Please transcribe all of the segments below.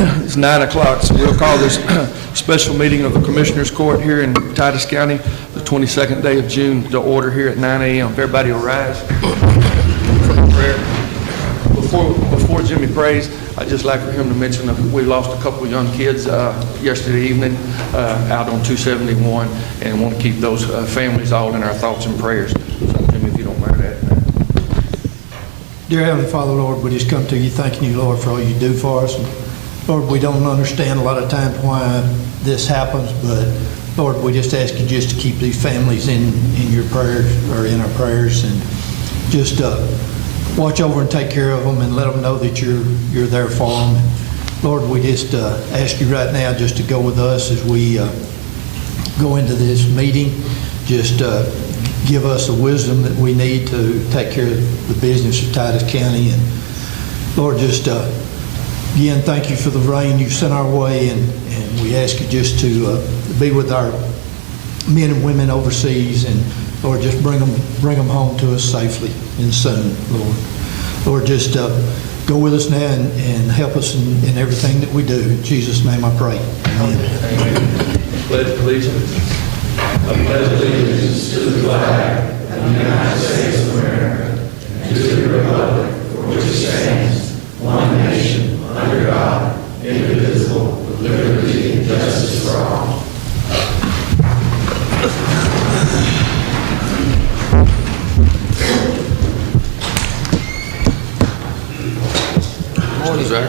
It's 9 o'clock, so we'll call this special meeting of the Commissioners Court here in Titus County, the 22nd day of June, to order here at 9 a.m. If everybody will rise for prayer. Before Jimmy prays, I'd just like for him to mention that we lost a couple of young kids yesterday evening out on 271, and want to keep those families all in our thoughts and prayers. So, Jimmy, if you don't mind adding that. Dear Heavenly Father, Lord, we just come to you thanking you, Lord, for all you do for us. And Lord, we don't understand a lot of times why this happens, but Lord, we just ask you just to keep these families in your prayers, or in our prayers, and just watch over and take care of them and let them know that you're there for them. Lord, we just ask you right now just to go with us as we go into this meeting. Just give us the wisdom that we need to take care of the business of Titus County. And Lord, just again, thank you for the rain you've sent our way, and we ask you just to be with our men and women overseas, and Lord, just bring them home to us safely and soon, Lord. Lord, just go with us now and help us in everything that we do. In Jesus' name I pray. Amen. Pledge allegiance. I pledge allegiance to the flag of the United States of America and to the republic for which it stands, one nation, under God, indivisible, with liberty and justice for all. Morning, Zach.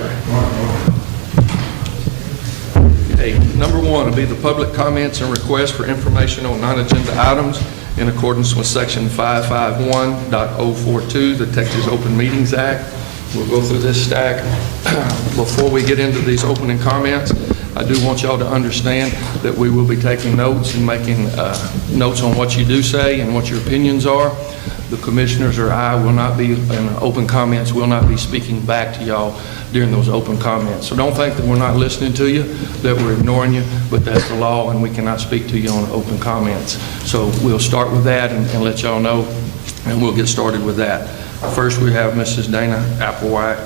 Okay, number one will be the public comments and requests for information on non-agenda items in accordance with Section 551.042, the Texas Open Meetings Act. We'll go through this stack. Before we get into these opening comments, I do want y'all to understand that we will be taking notes and making notes on what you do say and what your opinions are. The commissioners or I will not be, in open comments, will not be speaking back to y'all during those open comments. So don't think that we're not listening to you, that we're ignoring you, but that's the law, and we cannot speak to you on open comments. So we'll start with that and let y'all know, and we'll get started with that. First, we have Mrs. Dana Applewhite.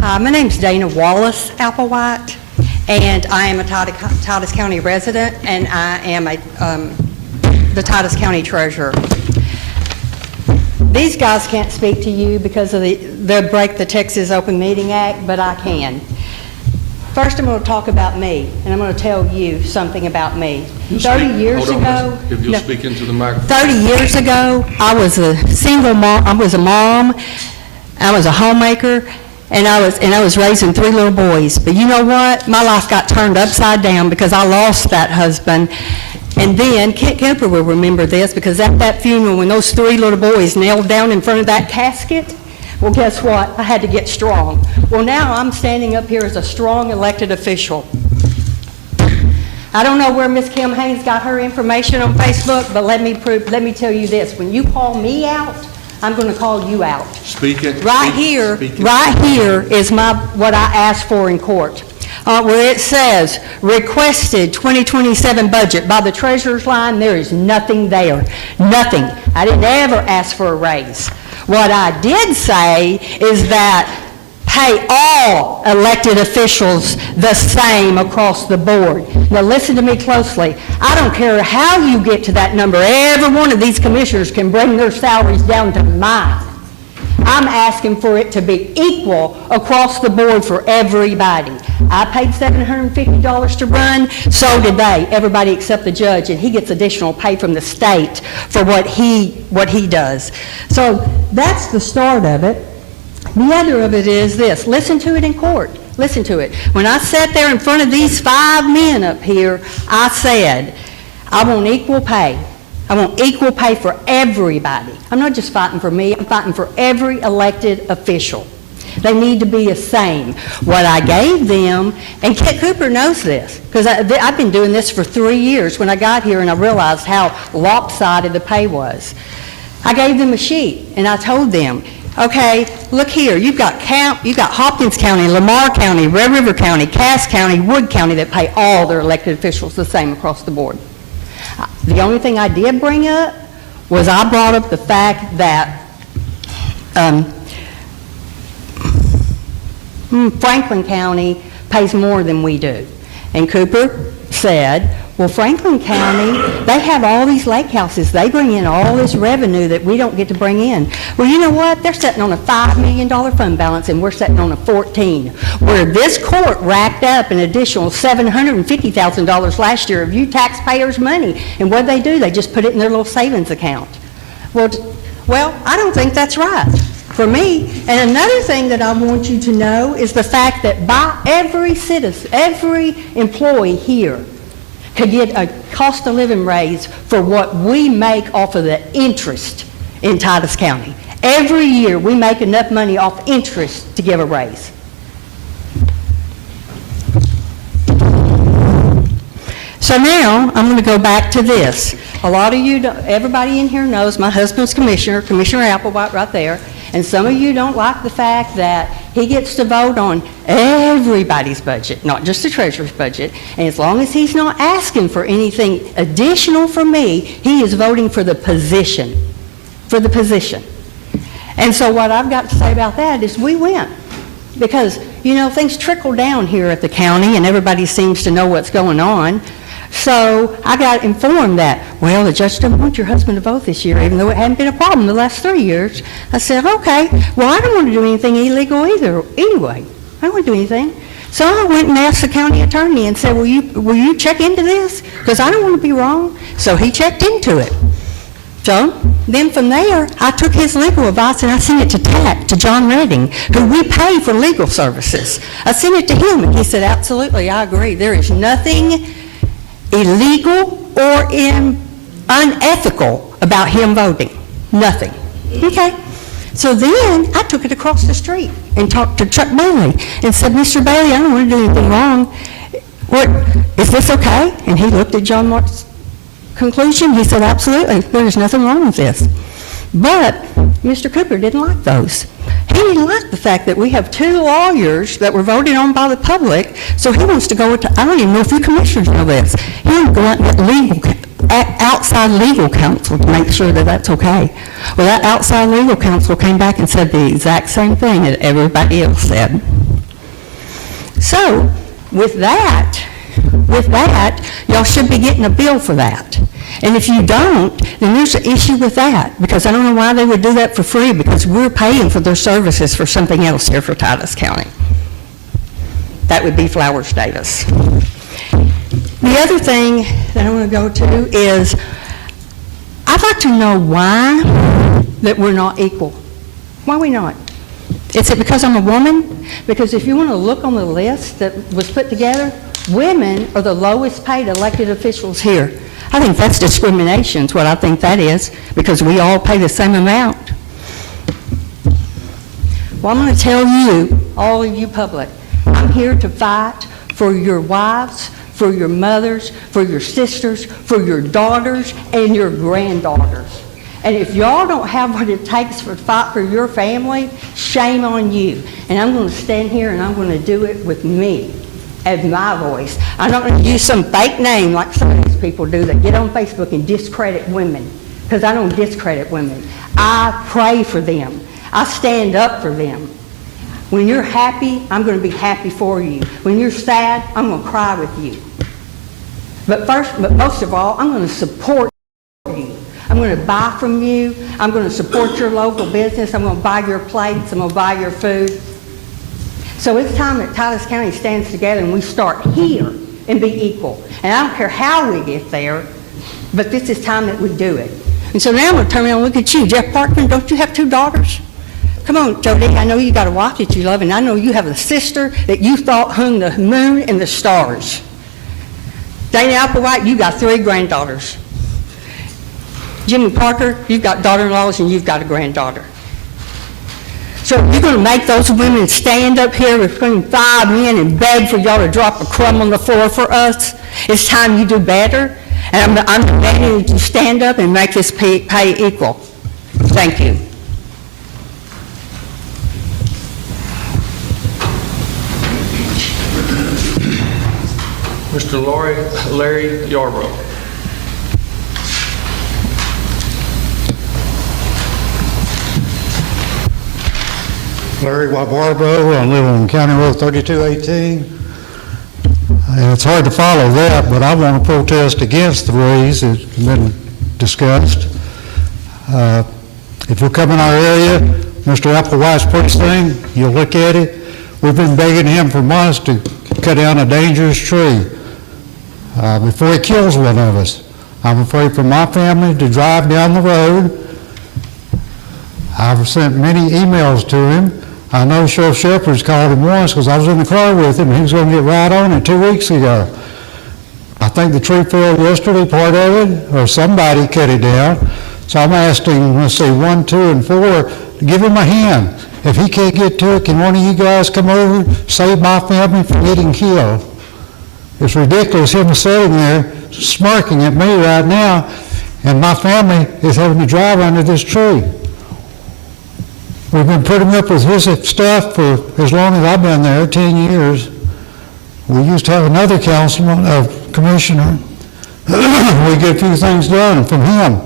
Hi, my name's Dana Wallace Applewhite, and I am a Titus County resident, and I am the Titus County treasurer. These guys can't speak to you because of they'll break the Texas Open Meeting Act, but I can. First, I'm going to talk about me, and I'm going to tell you something about me. 30 years ago, if you'll speak into the microphone. 30 years ago, I was a single mom. I was a mom. I was a homemaker. And I was raising 3 little boys. But you know what? My life got turned upside down because I lost that husband. And then, Kent Cooper will remember this, because at that funeral, when those 3 little boys knelt down in front of that casket, well, guess what? I had to get strong. Well, now I'm standing up here as a strong elected official. I don't know where Miss Kim Haynes got her information on Facebook, but let me tell you this. When you call me out, I'm going to call you out. Speak it. Right here is what I asked for in court, where it says requested 2027 budget. By the treasurer's line, there is nothing there. Nothing. I didn't ever ask for a raise. What I did say is that pay all elected officials the same across the board. Now listen to me closely. I don't care how you get to that number. Every one of these commissioners can bring their salaries down to mine. I'm asking for it to be equal across the board for everybody. I paid $750 to run, so did they, everybody except the judge, and he gets additional pay from the state for what he does. So that's the start of it. The other of it is this. Listen to it in court. Listen to it. When I sat there in front of these 5 men up here, I said, I want equal pay. I want equal pay for everybody. I'm not just fighting for me. I'm fighting for every elected official. They need to be the same. What I gave them, and Kent Cooper knows this, because I've been doing this for 3 years when I got here and I realized how lopsided the pay was. I gave them a sheet, and I told them, okay, look here, you've got Hopkins County, Lamar County, Red River County, Cass County, Wood County that pay all their elected officials the same across the board. The only thing I did bring up was I brought up the fact that Franklin County pays more than we do. And Cooper said, well, Franklin County, they have all these lake houses. They bring in all this revenue that we don't get to bring in. Well, you know what? They're sitting on a $5 million fund balance, and we're sitting on a 14, where this court racked up an additional $750,000 last year of you taxpayers' money. And what do? They just put it in their little savings account. Well, I don't think that's right for me. And another thing that I want you to know is the fact that by every citizen, every employee here could get a cost of living raise for what we make off of the interest in Titus County. Every year we make enough money off interest to give a raise. So now I'm going to go back to this. A lot of you, everybody in here knows my husband's Commissioner Applewhite right there, and some of you don't like the fact that he gets to vote on everybody's budget, not just the treasurer's budget, and as long as he's not asking for anything additional from me, he is voting for the position, And so what I've got to say about that is we win. Because, you know, things trickle down here at the county and everybody seems to know what's going on. So I got informed that, well, the judge doesn't want your husband to vote this year, even though it hadn't been a problem the last 3 years. I said, okay, well, I don't want to do anything illegal either, anyway. I don't want to do anything. So I went and asked the county attorney and said, will you check into this? Because I don't want to be wrong. So he checked into it. So then from there, I took his legal advice and I sent it to TAC, to John Redding, who we pay for legal services. I sent it to him and he said, absolutely, I agree. There is nothing illegal or unethical about him voting. Nothing. Okay. So then I took it across the street and talked to Chuck Bailey and said, Mr. Bailey, I don't want to do anything wrong. What, is this okay? And he looked at John Mark's conclusion. He said, absolutely, there's nothing wrong with this. But Mr. Cooper didn't like those. He didn't like the fact that we have 2 lawyers that were voted on by the public, so he wants to go to, I don't even know if you commissioners know this, he wants to go out and get outside legal counsel to make sure that that's okay. Well, that outside legal counsel came back and said the exact same thing that everybody else said. So, with that, y'all should be getting a bill for that. And if you don't, then there's an issue with that, because I don't know why they would do that for free, because we're paying for their services for something else here for Titus County. That would be Flowers Davis. The other thing that I want to go to is, I'd like to know why that we're not equal. Why are we not? Is it because I'm a woman? Because if you want to look on the list that was put together, women are the lowest paid elected officials here. I think that's discrimination, is what I think that is, because we all pay the same amount. Well, I'm going to tell you, all of you public, I'm here to fight for your wives, for your mothers, for your sisters, for your daughters, and your granddaughters. And if y'all don't have what it takes to fight for your family, shame on you. And I'm going to stand here and I'm going to do it with me as my voice. I'm not going to use some fake name like some of these people do that get on Facebook and discredit women, because I don't discredit women. I pray for them. I stand up for them. When you're happy, I'm going to be happy for you. When you're sad, I'm going to cry with you. But most of all, I'm going to support you. I'm going to buy from you. I'm going to support your local business. I'm going to buy your plates. I'm going to buy your food. So it's time that Titus County stands together and we start here and be equal. And I don't care how we get there, but this is time that we do it. And so now I'm going to turn around and look at you. Jeff Parkman, don't you have 2 daughters? Come on, Jody, I know you got a wife that you love, and I know you have a sister that you thought hung the moon and the stars. Dana Applewhite, you got 3 granddaughters. Jimmy Parker, you've got daughter-in-laws and you've got a granddaughter. So if you're going to make those women stand up here between 5 men and beg for y'all to drop a crumb on the floor for us, it's time you do better. And I'm demanding that you stand up and make this pay equal. Thank you. Mr. Larry Yarbrough. Larry Wabarbo. I live on County Road 3218. And it's hard to follow that, but I want to protest against the raise that's been discussed. If you'll come in our area, Mr. Applewhite's precinct, you'll look at it. We've been begging him for months to cut down a dangerous tree before he kills one of us. I'm afraid for my family to drive down the road. I've sent many emails to him. I know Sheriff Shepherd's called him once because I was in the car with him and he was going to get right on it 2 weeks ago. I think the tree fell yesterday, part of it, or somebody cut it down. So I'm asking, let's see, 1, 2, and 4, give him a hand. If he can't get to it, can one of you guys come over, save my family from getting killed? It's ridiculous him sitting there smirking at me right now, and my family is having to drive under this tree. We've been putting up with his stuff for as long as I've been there, 10 years. We used to have another commissioner. We get a few things done from him.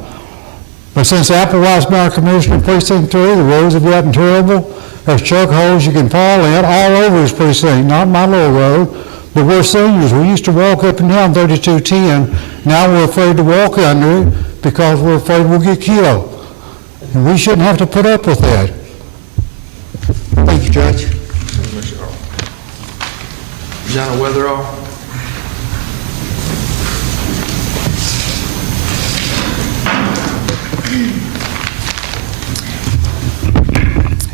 But since Applewhite's been our commissioner in Precinct 3, the roads have gotten terrible. There's choke holes you can fall in all over his precinct, not my little road. But we're seniors. We used to walk up and down 3210. Now we're afraid to walk under it because we're afraid we'll get killed. And we shouldn't have to put up with that. Thank you, Judge. Jana Weatherall.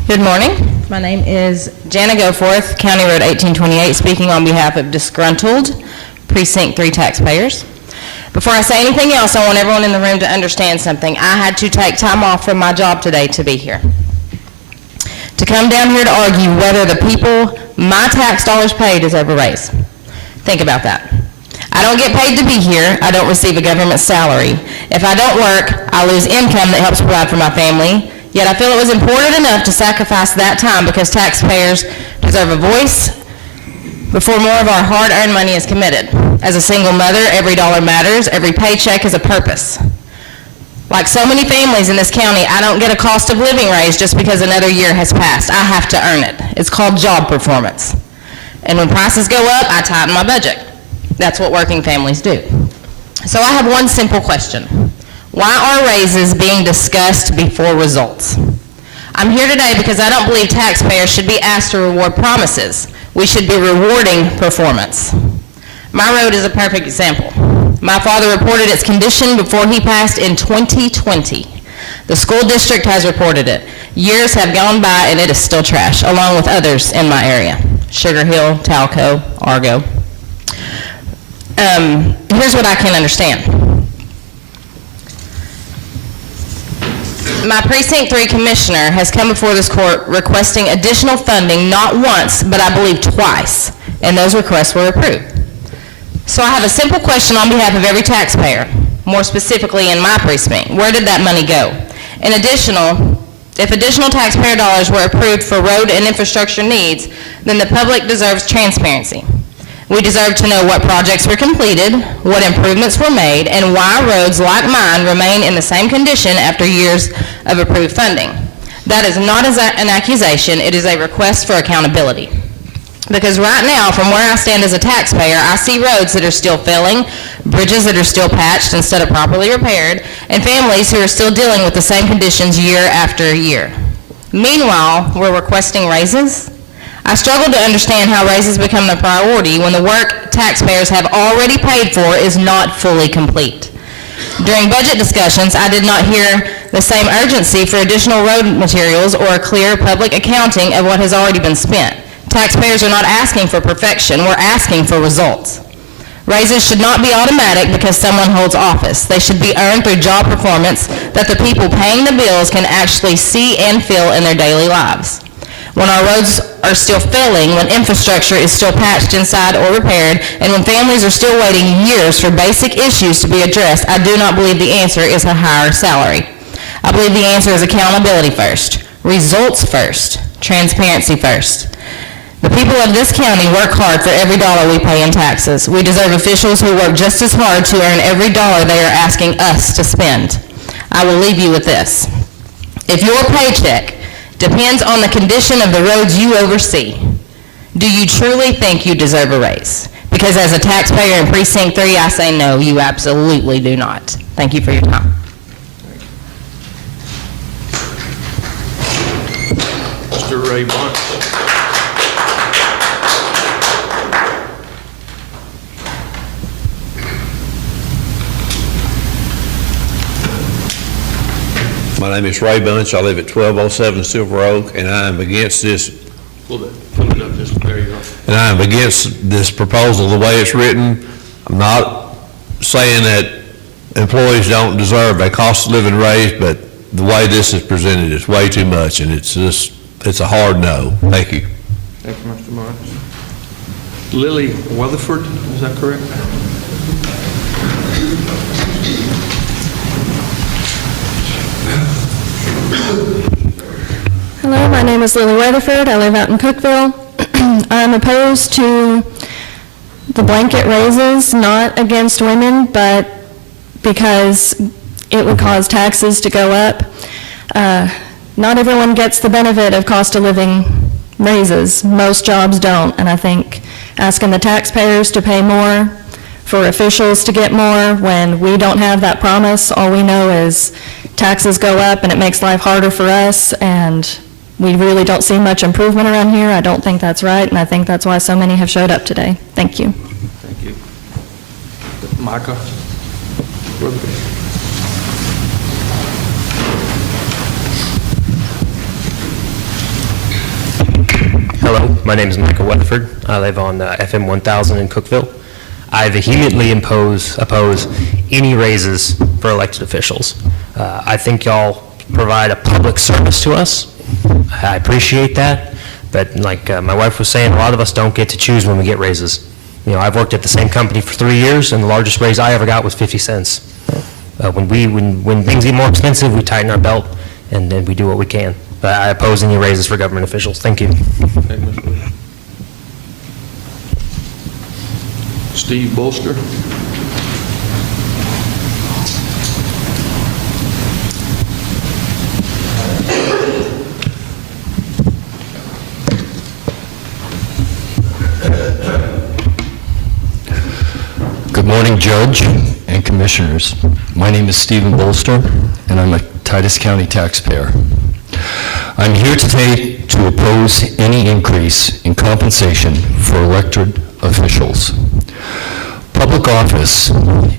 Good morning. My name is Jana Goforth, County Road 1828, speaking on behalf of disgruntled Precinct 3 taxpayers. Before I say anything else, I want everyone in the room to understand something. I had to take time off from my job today to be here. To come down here to argue whether the people my tax dollars paid deserve a raise. Think about that. I don't get paid to be here. I don't receive a government salary. If I don't work, I lose income that helps provide for my family. Yet I feel it was important enough to sacrifice that time because taxpayers deserve a voice before more of our hard-earned money is committed. As a single mother, every dollar matters. Every paycheck is a purpose. Like so many families in this county, I don't get a cost of living raise just because another year has passed. I have to earn it. It's called job performance. And when prices go up, I tighten my budget. That's what working families do. So I have one simple question. Why are raises being discussed before results? I'm here today because I don't believe taxpayers should be asked to reward promises. We should be rewarding performance. My road is a perfect example. My father reported its condition before he passed in 2020. The school district has reported it. Years have gone by and it is still trash, along with others in my area. Sugar Hill, Talco, Argo. Here's what I can understand. My Precinct 3 commissioner has come before this court requesting additional funding not once, but I believe twice, and those requests were approved. So I have a simple question on behalf of every taxpayer, more specifically in my precinct. Where did that money go? If additional taxpayer dollars were approved for road and infrastructure needs, then the public deserves transparency. We deserve to know what projects were completed, what improvements were made, and why roads like mine remain in the same condition after years of approved funding. That is not an accusation, it is a request for accountability. Because right now, from where I stand as a taxpayer, I see roads that are still failing, bridges that are still patched instead of properly repaired, and families who are still dealing with the same conditions year after year. Meanwhile, we're requesting raises. I struggle to understand how raises become the priority when the work taxpayers have already paid for is not fully complete. During budget discussions, I did not hear the same urgency for additional road materials or a clear public accounting of what has already been spent. Taxpayers are not asking for perfection, we're asking for results. Raises should not be automatic because someone holds office. They should be earned through job performance that the people paying the bills can actually see and feel in their daily lives. When our roads are still failing, when infrastructure is still patched inside or repaired, and when families are still waiting years for basic issues to be addressed, I do not believe the answer is a higher salary. I believe the answer is accountability first, results first, transparency first. The people of this county work hard for every dollar we pay in taxes. We deserve officials who work just as hard to earn every dollar they are asking us to spend. I will leave you with this. If your paycheck depends on the condition of the roads you oversee. Do you truly think you deserve a raise? Because as a taxpayer in Precinct 3, I say no, you absolutely do not. Thank you for your time. Mr. Ray Bunch. My name is Ray Bunch. I live at 1207 Silver Oak, and I am against this. Pull it up just, there you go. And I am against this proposal the way it's written. I'm not saying that employees don't deserve a cost of living raise, but the way this is presented is way too much, and it's a hard no. Thank you. Thank you, Mr. Bunch. Lily Weatherford, is that correct? Hello, my name is Lily Weatherford. I live out in Cookeville. I'm opposed to the blanket raises, not against women, but because it would cause taxes to go up. Not everyone gets the benefit of cost of living raises. Most jobs don't, and I think asking the taxpayers to pay more for officials to get more when we don't have that promise, all we know is taxes go up and it makes life harder for us, and we really don't see much improvement around here. I don't think that's right, and I think that's why so many have showed up today. Thank you. Thank you. Micah? Hello, my name is Michael Weatherford. I live on FM 1000 in Cookeville. I vehemently oppose any raises for elected officials. I think y'all provide a public service to us. I appreciate that, but like my wife was saying, a lot of us don't get to choose when we get raises. You know, I've worked at the same company for 3 years, and the largest raise I ever got was 50 cents. When things get more expensive, we tighten our belt, and then we do what we can. But I oppose any raises for government officials. Thank you. Okay, Mr. Lee. Steve Bolster? Good morning, Judge and Commissioners. My name is Stephen Bolster, and I'm a Titus County taxpayer. I'm here today to oppose any increase in compensation for elected officials. Public office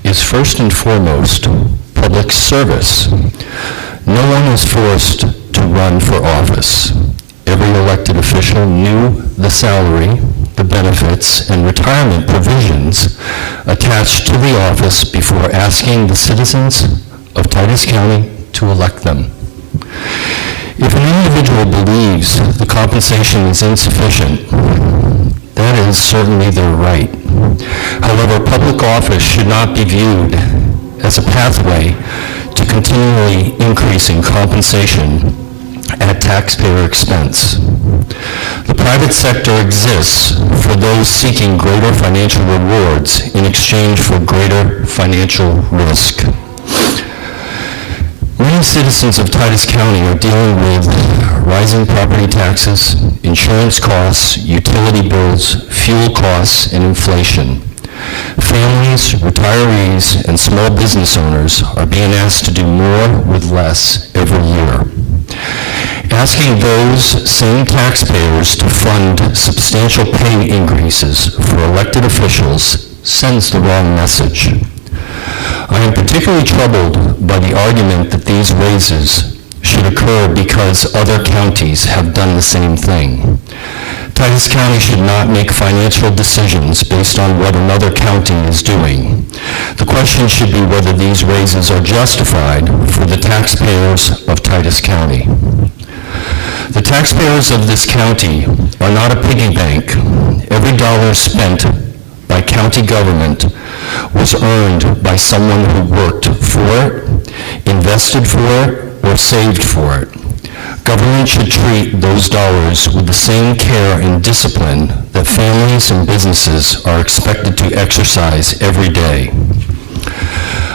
is first and foremost public service. No one is forced to run for office. Every elected official knew the salary, the benefits, and retirement provisions attached to the office before asking the citizens of Titus County to elect them. If an individual believes the compensation is insufficient, that is certainly their right. However, public office should not be viewed as a pathway to continually increasing compensation at taxpayer expense. The private sector exists for those seeking greater financial rewards in exchange for greater financial risk. Many citizens of Titus County are dealing with rising property taxes, insurance costs, utility bills, fuel costs, and inflation. Families, retirees, and small business owners are being asked to do more with less every year. Asking those same taxpayers to fund substantial pay increases for elected officials sends the wrong message. I am particularly troubled by the argument that these raises should occur because other counties have done the same thing. Titus County should not make financial decisions based on what another county is doing. The question should be whether these raises are justified for the taxpayers of Titus County. The taxpayers of this county are not a piggy bank. Every dollar spent by county government was earned by someone who worked for it, invested for it, or saved for it. Government should treat those dollars with the same care and discipline that families and businesses are expected to exercise every day.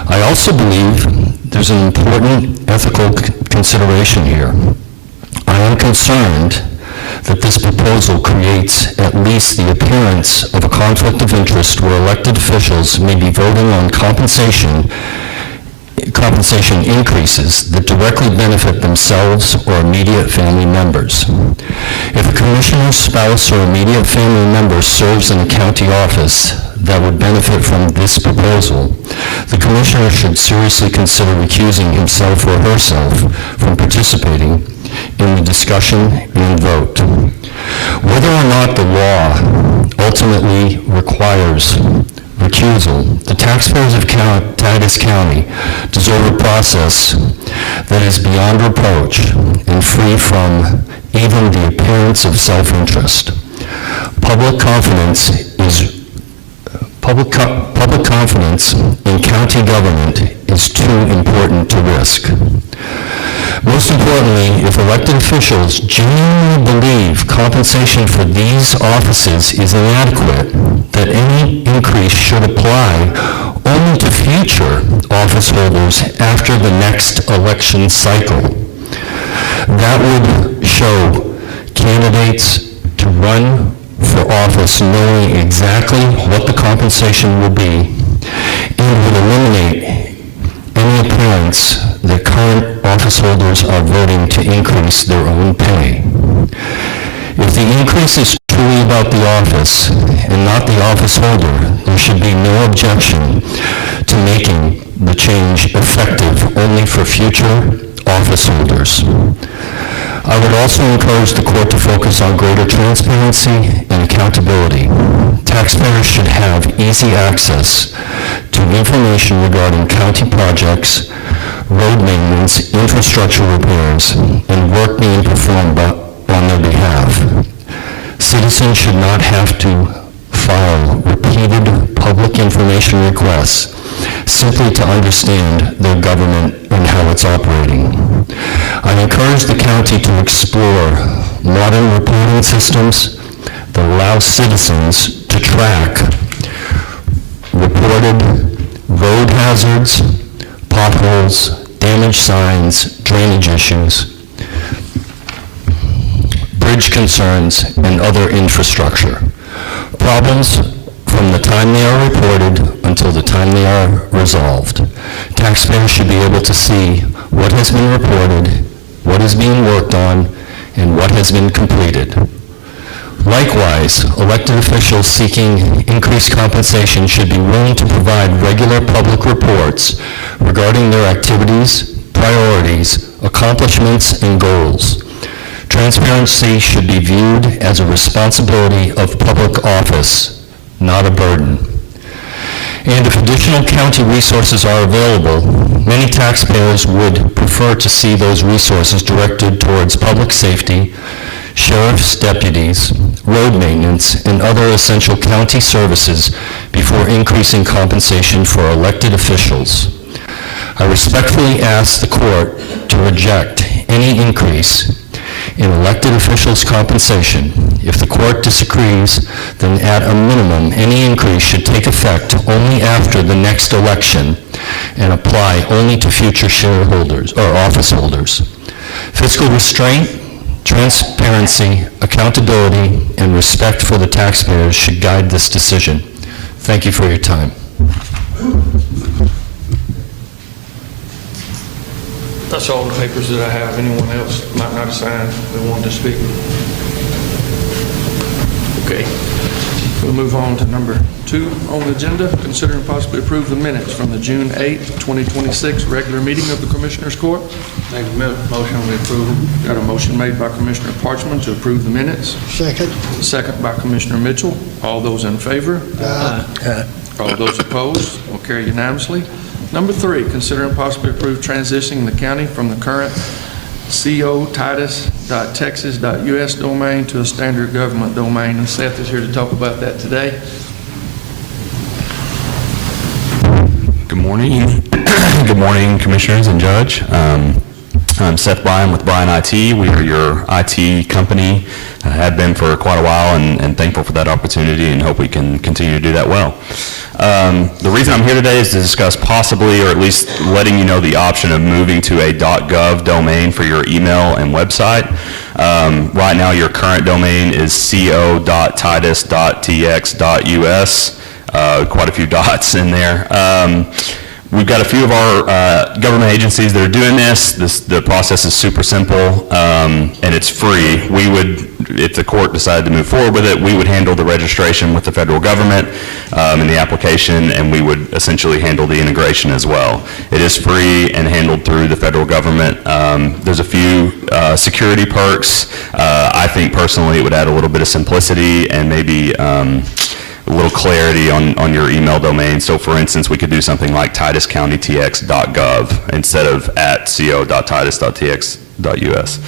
I also believe there's an important ethical consideration here. I I'm concerned that this proposal creates at least the appearance of a conflict of interest where elected officials may be voting on compensation increases that directly benefit themselves or immediate family members. If a commissioner's spouse or immediate family member serves in a county office that would benefit from this proposal, the commissioner should seriously consider recusing himself or herself from participating in the discussion and vote. Whether or not the law ultimately requires recusal, the taxpayers of Titus County deserve a process that is beyond reproach and free from even the appearance of self-interest. Public confidence in county government is too important to risk. Most importantly, if elected officials genuinely believe compensation for these offices is inadequate, that any increase should apply only to future office holders after the next election cycle. That would show candidates to run for office knowing exactly what the compensation will be and would eliminate any appearance that current office holders are voting to increase their own pay. If the increase is truly about the office and not the office holder, there should be no objection to making the change effective only for future office holders. I would also encourage the court to focus on greater transparency and accountability. Taxpayers should have easy access to information regarding county projects, road maintenance, infrastructure repairs, and work being performed on their behalf. Citizens should not have to file repeated public information requests simply to understand their government and how it's operating. I encourage the county to explore modern reporting systems that allow citizens to track reported road hazards, potholes, damaged signs, drainage issues, bridge concerns, and other infrastructure. Problems from the time they are reported until the time they are resolved. Taxpayers should be able to see what has been reported, what is being worked on, and what has been completed. Likewise, elected officials seeking increased compensation should be willing to provide regular public reports regarding their activities, priorities, accomplishments, and goals. Transparency should be viewed as a responsibility of public office, not a burden. And if additional county resources are available, many taxpayers would prefer to see those resources directed towards public safety, sheriff's deputies, road maintenance, and other essential county services before increasing compensation for elected officials. I respectfully ask the court to reject any increase in elected officials' compensation. If the court disagrees, then at a minimum, any increase should take effect only after the next election and apply only to future shareholders or office holders. Fiscal restraint, transparency, accountability, and respect for the taxpayers should guide this decision. Thank you for your time. That's all the papers that I have. Anyone else might not have signed that wanted to speak? Okay. We'll move on to number 2 on the agenda. Consider and possibly approve the minutes from the June 8th, 2026 regular meeting of the Commissioners Court. Make a motion we approve. Got a motion made by Commissioner Parchman to approve the minutes. Second. Second by Commissioner Mitchell. All those in favor? Aye. All those opposed? Will carry unanimously. Number 3, consider and possibly approve transitioning the county from the current tituscountytx.gov domain to a standard government domain. And Seth is here to talk about that today. Good morning. Good morning, Commissioners and Judge. I'm Seth Bryan with Bryan IT. We are your IT company, have been for quite a while, and thankful for that opportunity and hope we can continue to do that well. The reason I'm here today is to discuss possibly, or at least letting you know the option of moving to a .gov domain for your email and website. Right now, your current domain is co.tituscountytx.gov. Quite a few dots in there. We've got a few of our government agencies that are doing this. The process is super simple, and it's free. We would, if the court decided to move forward with it, we would handle the registration with the federal government and the application, and we would essentially handle the integration as well. It is free and handled through the federal government. There's a few security perks. I think personally it would add a little bit of simplicity and maybe a little clarity on your email domain. So for instance, we could do something like tituscountytx.gov instead of @co.titus.tx.us.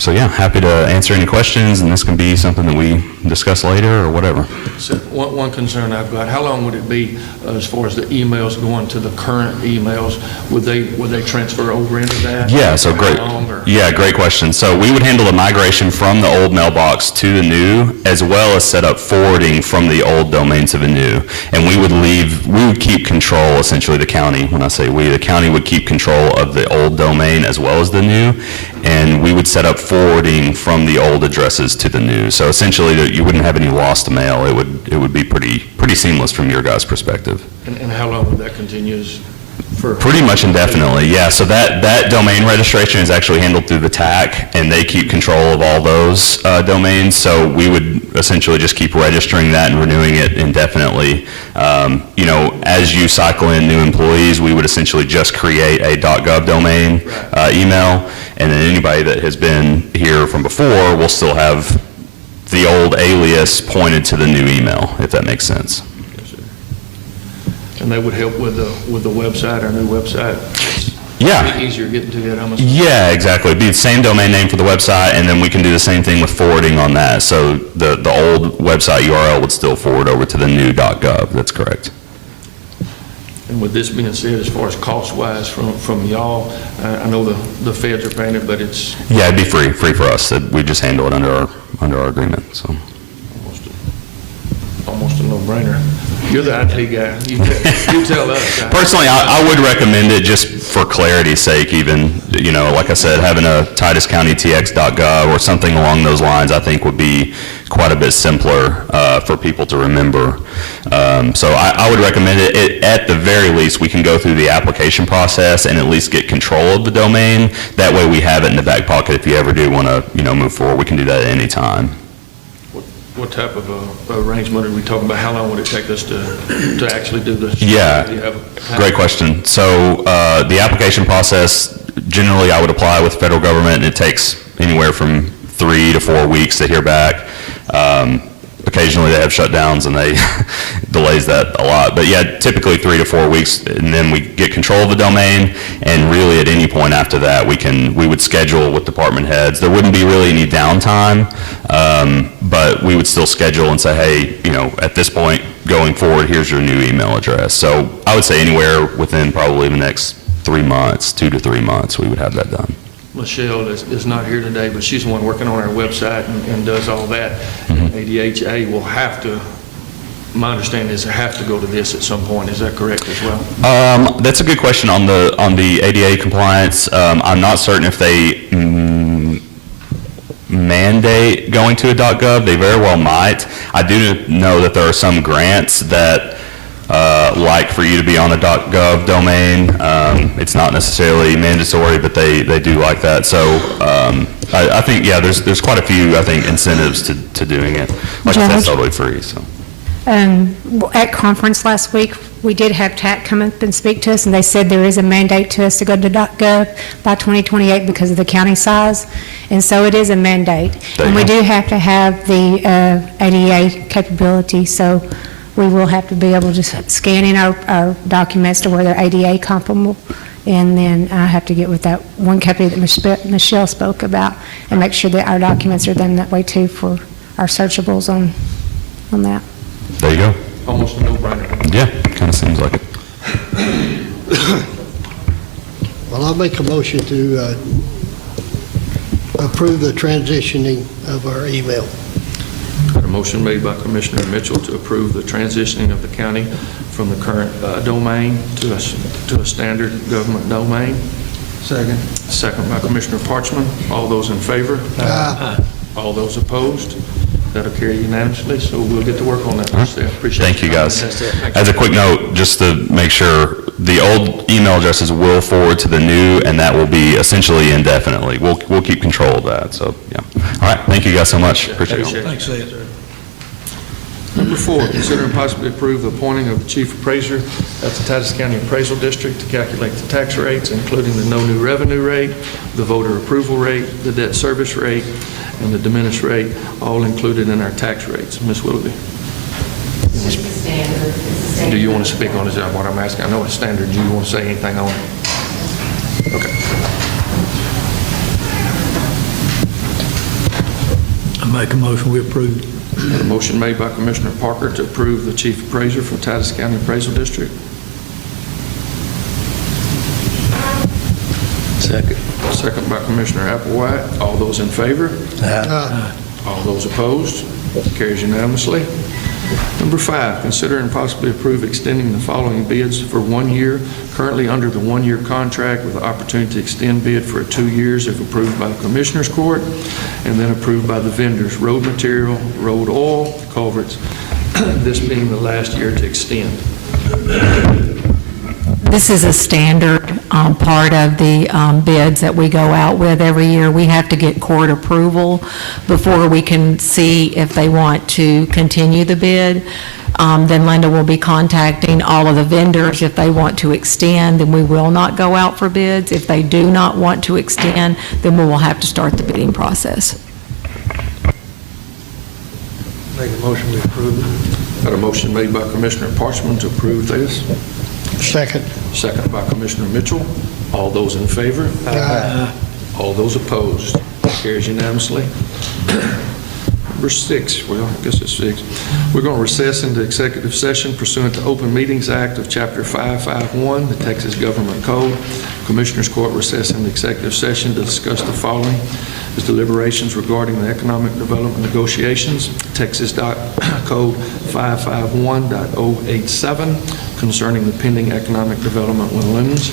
So yeah, happy to answer any questions, and this can be something that we discuss later or whatever. So one concern I've got, how long would it be as far as the emails going to the current emails? Would they transfer over into that? Yeah, so great. Yeah, great question. So we would handle the migration from the old mailbox to the new, as well as set up forwarding from the old domain to the new. And we would keep control, essentially the county. When I say we, the county would keep control of the old domain as well as the new, and we would set up forwarding from the old addresses to the new. So essentially, you wouldn't have any lost mail. It would be pretty seamless from your guys' perspective. And how long would that continue? For pretty much indefinitely, yeah. So that domain registration is actually handled through the TAC, and they keep control of all those domains. So we would essentially just keep registering that and renewing it indefinitely. As you cycle in new employees, we would essentially just create a .gov domain email, and then anybody that has been here from before will still have the old alias pointed to the new email, if that makes sense. And they would help with the website, our new website? Yeah. It'd be easier getting to that, I'm assuming. Yeah, exactly. It'd be the same domain name for the website, and then we can do the same thing with forwarding on that. So the old website URL would still forward over to the new .gov. That's correct. And with this being said, as far as cost-wise from y'all, I know the feds are paying it, but it's... Yeah, it'd be free for us. We just handle it under our agreement, so. Almost a no-brainer. You're the IT guy. You tell us. Personally, I would recommend it just for clarity's sake, even, like I said, having a tituscountytx.gov or something along those lines, I think would be quite a bit simpler for people to remember. So I would recommend it. At the very least, we can go through the application process and at least get control of the domain. That way we have it in the back pocket if you ever do want to, move forward. We can do that at any time. What type of arrangement are we talking about? How long would it take us to actually do this? Yeah, great question. So the application process, generally I would apply with the federal government, and it takes anywhere from 3 to 4 weeks to hear back. Occasionally they have shutdowns and they delays that a lot. But yeah, typically 3 to 4 weeks, and then we get control of the domain, and really at any point after that, we would schedule with department heads. There wouldn't be really any downtime, but we would still schedule and say, hey, at this point going forward, here's your new email address. So I would say anywhere within probably the next 3 months, 2 to 3 months, we would have that done. Michelle is not here today, but she's the one working on our website and does all that. Mm-hmm. ADHA will have to, my understanding is they have to go to this at some point. Is that correct as well? That's a good question on the ADA compliance. I'm not certain if they mandate going to a .gov. They very well might. I do know that there are some grants that like for you to be on a .gov domain. It's not necessarily mandatory, but they do like that. So I think, yeah, there's quite a few, I think, incentives to doing it. Like I said, it's totally free, so. At conference last week, we did have TAC come up and speak to us, and they said there is a mandate to us to go to .gov by 2028 because of the county size, and so it is a mandate. And we do have to have the ADA capability, so we will have to be able to scan in our documents to where they're ADA comparable, and then I have to get with that one company that Michelle spoke about and make sure that our documents are done that way too for our searchables on that. There you go. Almost a no-brainer. Yeah, kind of seems like it. Well, I'll make a motion to approve the transitioning of our email. Got a motion made by Commissioner Mitchell to approve the transitioning of the county from the current domain to a standard government domain. Second. Second by Commissioner Parchman. All those in favor? Aye. All those opposed? That'll carry unanimously, so we'll get to work on that. Appreciate Thank you, guys. That's it. Thank As you. a quick note, just to make sure, the old email addresses will forward to the new, and that will be essentially indefinitely. We'll keep control of that, so, yeah. All right, thank you guys so much. Appreciate it. Thanks, Seth. Number 4, consider and possibly approve the appointing of the chief appraiser at the Titus County Appraisal District to calculate the tax rates, including the no new revenue rate, the voter approval rate, the debt service rate, and the diminished rate, all included in our tax rates. Ms. Willoughby? Do you want to speak on this, what I'm asking? I know it's standard. Do you want to say anything on it? Okay. I make a motion, we approve. A motion made by Commissioner Parker to approve the chief appraiser for Titus County Appraisal District. Second. Second by Commissioner Applewhite. All those in favor? Aye. All those opposed? Carries unanimously. Number 5, consider and possibly approve extending the following bids for 1 year, currently under the 1-year contract with the opportunity to extend bid for 2 years if approved by the Commissioners Court, and then approved by the vendors, road material, road oil, culverts, this being the last year to extend. This is a standard part of the bids that we go out with every year. We have to get court approval before we can see if they want to continue the bid. Then Linda will be contacting all of the vendors. If they want to extend, then we will not go out for bids. If they do not want to extend, then we will have to start the bidding process. Make a motion, we approve. Got a motion made by Commissioner Parchman to approve this. Second. Second by Commissioner Mitchell. All those in favor? Aye. All those opposed? Carries unanimously. Number 6, well, I guess it's 6. We're going to recess into executive session pursuant to Open Meetings Act of Chapter 551, the Texas Government Code. Commissioners Court recess into executive session to discuss the following: is deliberations regarding the economic development negotiations, Texas Code 551.087, concerning the pending economic development with Lemons.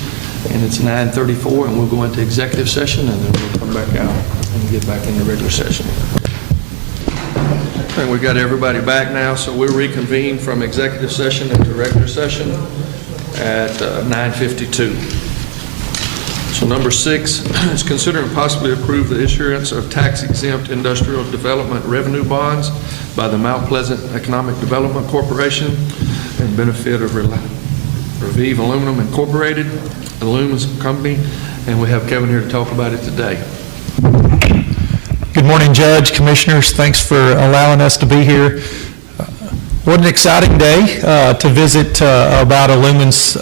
And it's 9:34, and we'll go into executive session, and then we'll come back out and get back into regular session. And we got everybody back now, so we'll reconvene from executive session into regular session at 9:52. So number 6 is consider and possibly approve the issuance of tax-exempt industrial development revenue bonds by the Mount Pleasant Economic Development Corporation in benefit of Revive Aluminum Incorporated, aluminum company, and we have Kevin here to talk about it today. Good morning, Judge, Commissioners. Thanks for allowing us to be here. What an exciting day to visit about Illumins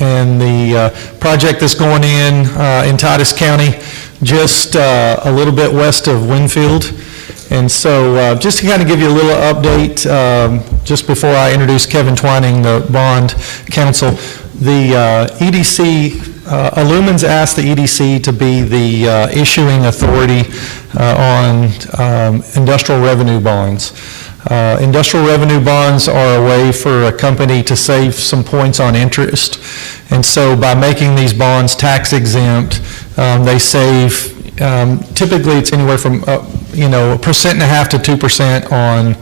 and the project that's going in Titus County, just a little bit west of Winfield. And so just to kind of give you a little update, just before I introduce Kevin Twining, the bond counsel, the EDC, Illumins asked the EDC to be the issuing authority on industrial revenue bonds. Industrial revenue bonds are a way for a company to save some points on interest. And so by making these bonds tax exempt, they save, typically it's anywhere from, 1.5% to 2% on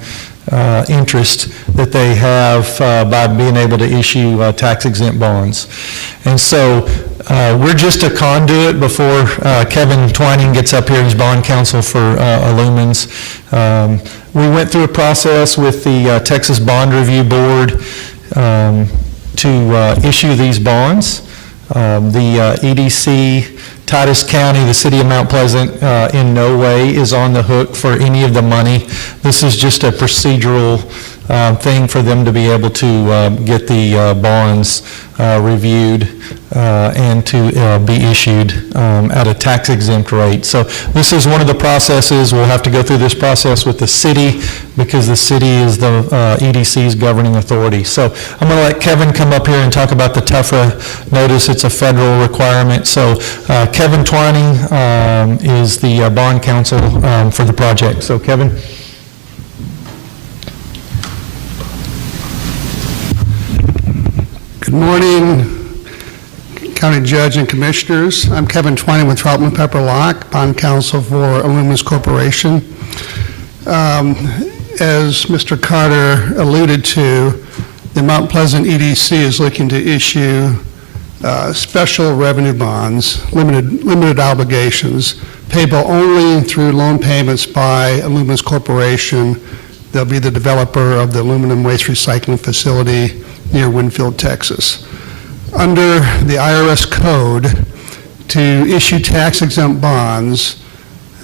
interest that they have by being able to issue tax exempt bonds. And so we're just a conduit before Kevin Twining gets up here as bond counsel for Illumins. We went through a process with the Texas Bond Review Board to issue these bonds. The EDC, Titus County, the city of Mount Pleasant, in no way is on the hook for any of the money. This is just a procedural thing for them to be able to get the bonds reviewed and to be issued at a tax exempt rate. So this is one of the processes. We'll have to go through this process with the city because the city is the EDC's governing authority. So I'm going to let Kevin come up here and talk about the TUFRA notice. It's a federal requirement. So Kevin Twining is the bond counsel for the project. So Kevin. Good morning, County Judge and Commissioners. I'm Kevin Twining with Troutman Pepper Locke, bond counsel for Illumins Corporation. As Mr. Carter alluded to, the Mount Pleasant EDC is looking to issue special revenue bonds, limited obligations, payable only through loan payments by Illumins Corporation. They'll be the developer of the aluminum waste recycling facility near Winfield, Texas. Under the IRS code, to issue tax-exempt bonds,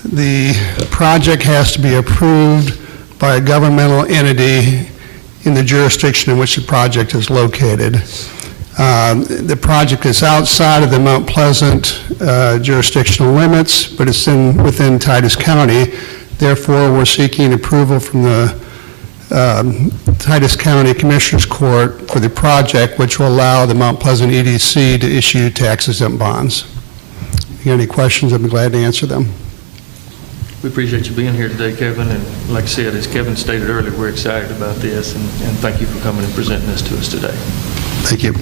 the project has to be approved by a governmental entity in the jurisdiction in which the project is located. The project is outside of the Mount Pleasant jurisdictional limits, but it's within Titus County. Therefore, we're seeking approval from the Titus County Commissioners Court for the project, which will allow the Mount Pleasant EDC to issue tax-exempt bonds. If you have any questions, I'd be glad to answer them. We appreciate you being here today, Kevin, and like I said, as Kevin stated earlier, we're excited about this, and thank you for coming and presenting this to us today. Thank you.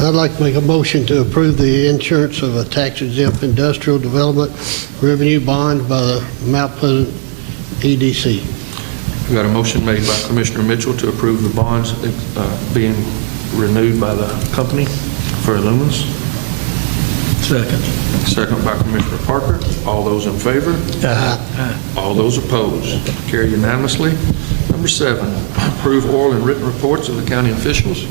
I'd like to make a motion to approve the insurance of a tax-exempt industrial development revenue bond by the Mount Pleasant EDC. We got a motion made by Commissioner Mitchell to approve the bonds being renewed by the company for Illumins. Second. Second by Commissioner Parker. All those in favor? Aye. All those opposed? Carried unanimously. Number 7, approve oral and written reports of the county officials.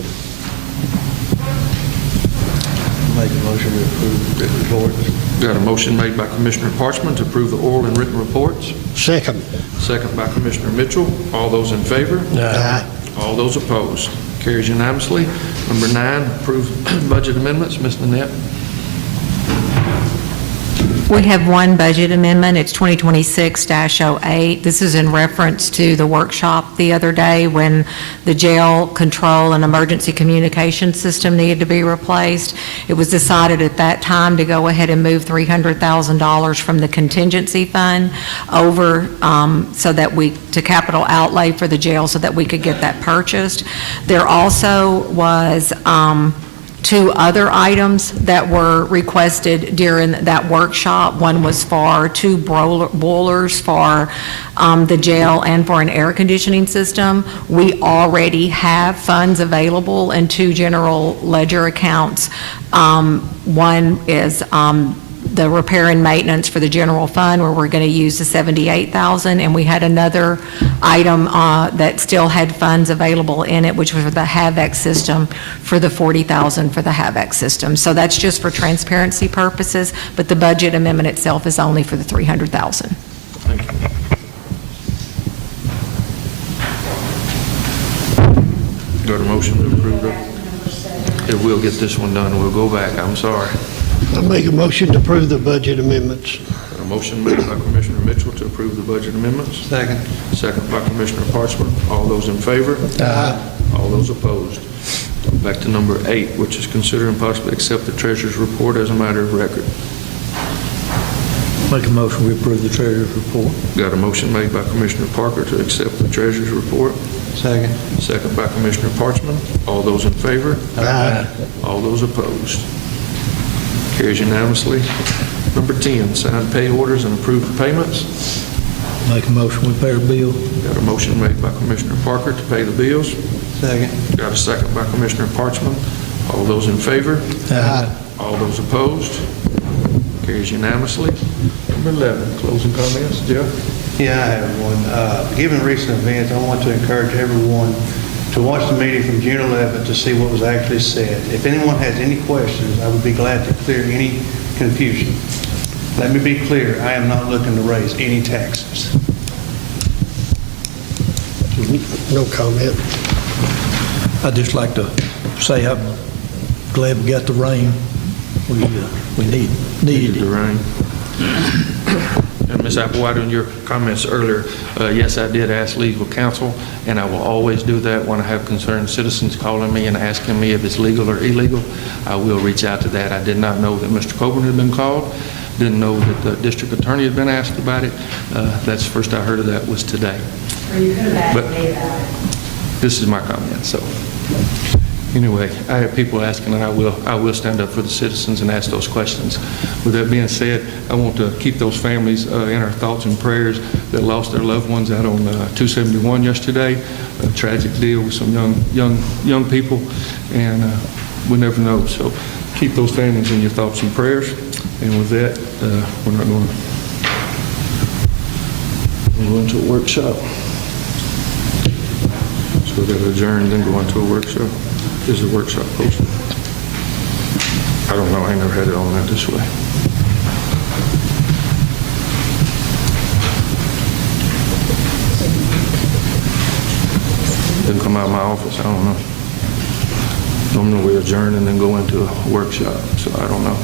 Make a motion to approve the written reports. Got a motion made by Commissioner Parchman to approve the oral and written reports. Second. Second by Commissioner Mitchell. All those in favor? Aye. All those opposed? Carries unanimously. Number 9, approve budget amendments. Ms. Nanette. We have one budget amendment. It's 2026-08. This is in reference to the workshop the other day when the jail control and emergency communication system needed to be replaced. It was decided at that time to go ahead and move $300,000 from the contingency fund over to capital outlay for the jail so that we could get that purchased. There also was 2 other items that were requested during that workshop. One was for 2 boilers for the jail and for an air conditioning system. We already have funds available in 2 general ledger accounts. One is the repair and maintenance for the general fund, where we're going to use the $78,000, and we had another item that still had funds available in it, which was for the HAVEC system, for the $40,000 for the HAVEC system. So that's just for transparency purposes, but the budget amendment itself is only for the $300,000. Thank you. Got a motion to approve that? If we'll get this one done, we'll go back. I'm sorry. I make a motion to approve the budget amendments. Got a motion made by Commissioner Mitchell to approve the budget amendments. Second. Second by Commissioner Parchman. All those in favor? Aye. All those opposed? Back to number 8, which is consider and possibly accept the treasurer's report as a matter of record. Make a motion we approve the treasurer's report. Got a motion made by Commissioner Parker to accept the treasurer's report. Second. Second by Commissioner Parchman. All those in favor? Aye. All those opposed? Carries unanimously. Number 10, sign pay orders and approve the payments. Make a motion we pay our bill. Got a motion made by Commissioner Parker to pay the bills. Second. Got a second by Commissioner Parchman. All those in favor? Aye. All those opposed? Carries unanimously. Number 11, closing comments. Jeff? Yeah, I have one. Given recent events, I want to encourage everyone to watch the meeting from June 11th to see what was actually said. If anyone has any questions, I would be glad to clear any confusion. Let me be clear, I am not looking to raise any taxes. No comment. I'd just like to say I'm glad we got the rain. We needed The it. rain. And Ms. Applewhite, in your comments earlier, yes, I did ask legal counsel, and I will always do that when I have concerned citizens calling me and asking me if it's legal or illegal. I will reach out to that. I did not know that Mr. Coburn had been called, didn't know that the district attorney had been asked about it. That's the first I heard of that was today. Or you could have asked But me about it. this is my comment, so. Anyway, I have people asking, and I will stand up for the citizens and ask those questions. With that being said, I want to keep those families in our thoughts and prayers that lost their loved ones out on 271 yesterday. A tragic deal with some young people, and we never know. So keep those families in your thoughts and prayers. And with that, we're not going to go into a workshop. So we're going to adjourn, then go into a workshop. Is the workshop posted? I don't know. I ain't never had it on that this way. Didn't come out of my office. I don't know. Normally we adjourn and then go into a workshop, so I don't know.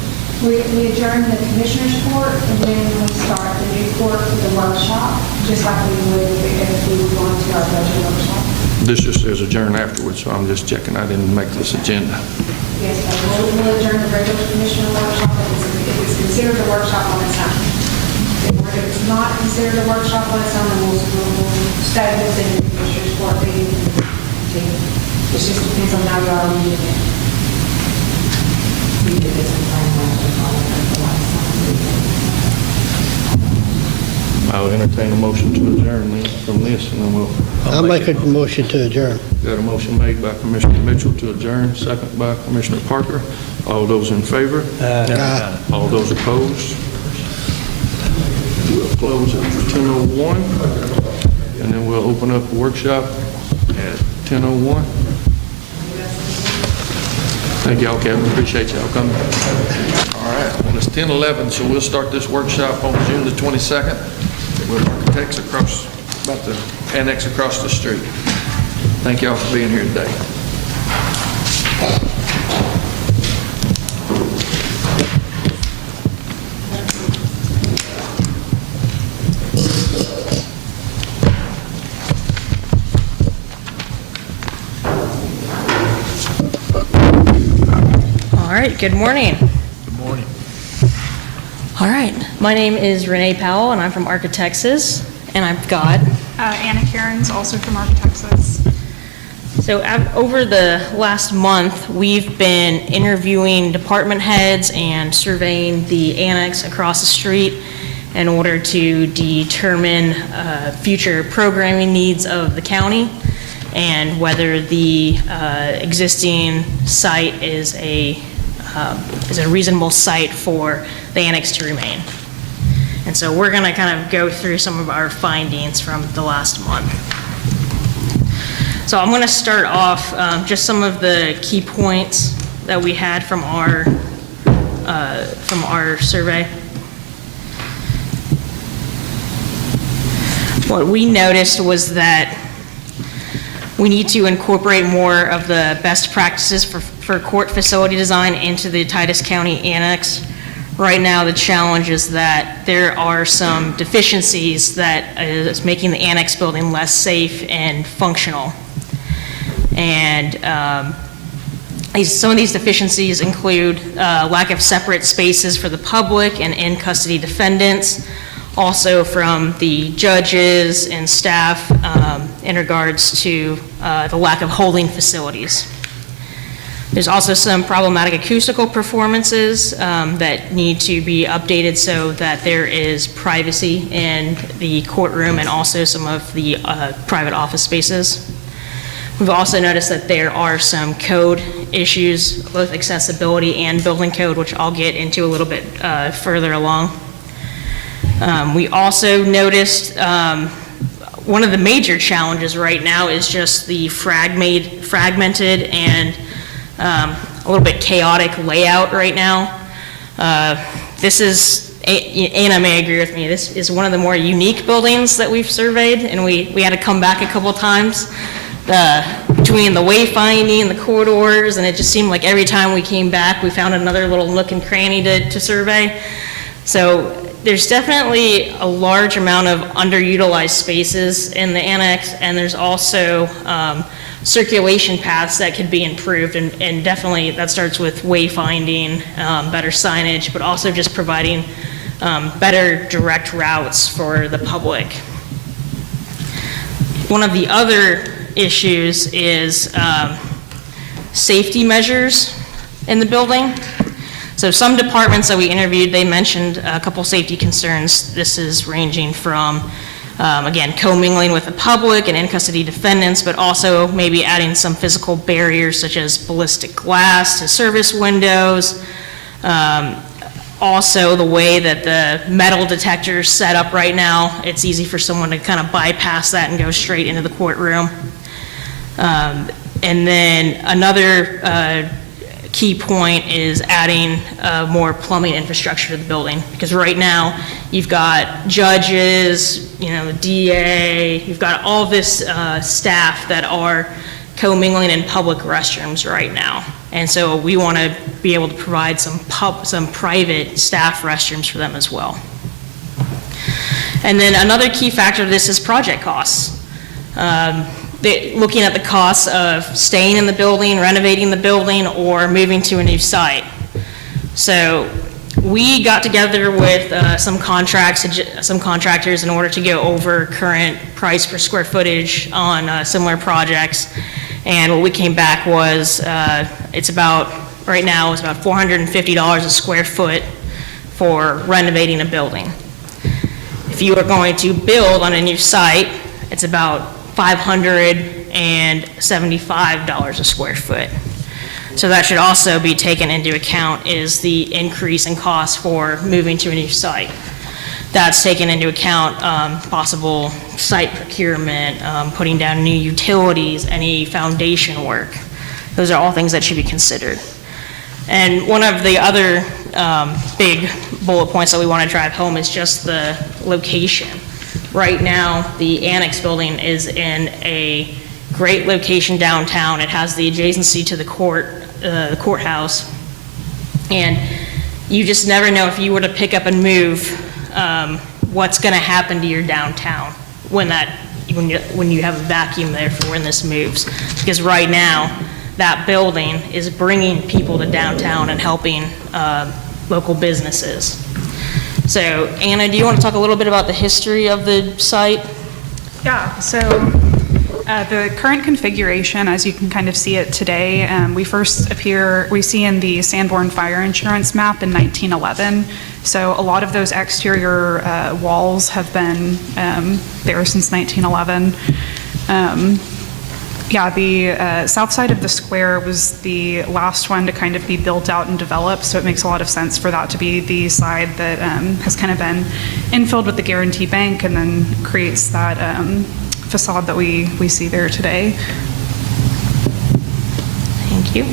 We adjourn the commissioners' court, and then we start the new court with the workshop, just like we would if we were going to our budget workshop. This just says adjourn afterwards, so I'm just checking. I didn't make this agenda. Yes, sir. We'll adjourn the regular commissioner workshop if it's considered a workshop on its own. If it's not considered a workshop on its own, then we'll stay within the commissioners' court meeting. It just depends on how you are reading it. We did this in I'll entertain a motion to adjourn then from this, and then we'll... I'll make a motion to adjourn. Got a motion made by Commissioner Mitchell to adjourn, second by Commissioner Parker. All those in favor? Aye. All those opposed? We'll close at 10:01, and then we'll open up the workshop at 10:01. Thank y'all, Kevin. Appreciate y'all coming. All right, well, it's 10:11, so we'll start this workshop on June the 22nd with architects about the annex across the street. Thank y'all for being here today. All right, good morning. Good morning. All right, my name is Renee Powell, and I'm from Architexas, and I've got... Anna Cairns, also from Architexas. So over the last month, we've been interviewing department heads and surveying the annex across the street in order to determine future programming needs of the county and whether the existing site is a reasonable site for the annex to remain. And so we're going to kind of go through some of our findings from the last month. So I'm going to start off just some of the key points that we had from our survey. What we noticed was that we need to incorporate more of the best practices for court facility design into the Titus County Annex. Right now, the challenge is that there are some deficiencies that is making the annex building less safe and functional. And some of these deficiencies include lack of separate spaces for the public and in-custody defendants, also from the judges and staff in regards to the lack of holding facilities. There's also some problematic acoustical performances that need to be updated so that there is privacy in the courtroom and also some of the private office spaces. We've also noticed that there are some code issues, both accessibility and building code, which I'll get into a little bit further along. We also noticed one of the major challenges right now is just the fragmented and a little bit chaotic layout right now. This is Anna may agree with me, this is one of the more unique buildings that we've surveyed, and we had to come back a couple times between the wayfinding, the corridors, and it just seemed like every time we came back, we found another little nook and cranny to survey. So there's definitely a large amount of underutilized spaces in the annex, and there's also circulation paths that could be improved, and definitely that starts with wayfinding, better signage, but also just providing better direct routes for the public. One of the other issues is safety measures in the building. So some departments that we interviewed, they mentioned a couple safety concerns. This is ranging from, again, commingling with the public and in-custody defendants, but also maybe adding some physical barriers such as ballistic glass to service windows. Also, the way that the metal detector is set up right now, it's easy for someone to kind of bypass that and go straight into the courtroom. And then another key point is adding more plumbing infrastructure to the building, because right now you've got judges, the DA, you've got all this staff that are commingling in public restrooms right now. And so we want to be able to provide some private staff restrooms for them as well. And then another key factor of this is project costs. Looking at the costs of staying in the building, renovating the building, or moving to a new site. So we got together with some contractors in order to go over current price per square footage on similar projects. And what we came back was, right now, it's about $450 a square foot for renovating a building. If you are going to build on a new site, it's about $575 a square foot. So that should also be taken into account, is the increase in cost for moving to a new site. That's taken into account possible site procurement, putting down new utilities, any foundation work. Those are all things that should be considered. And one of the other big bullet points that we want to drive home is just the location. Right now, the annex building is in a great location downtown. It has the adjacency to the courthouse. And you just never know, if you were to pick up and move, what's going to happen to your downtown when you have a vacuum there for when this moves. Because right now, that building is bringing people to downtown and helping local businesses. So, Anna, do you want to talk a little bit about the history of the site? Yeah, so the current configuration, as you can kind of see it today, we see in the Sanborn Fire Insurance map in 1911. So a lot of those exterior walls have been there since 1911. The south side of the square was the last one to kind of be built out and developed, so it makes a lot of sense for that to be the side that has kind of been infilled with the Guarantee Bank and then creates that facade that we see there today. Thank you.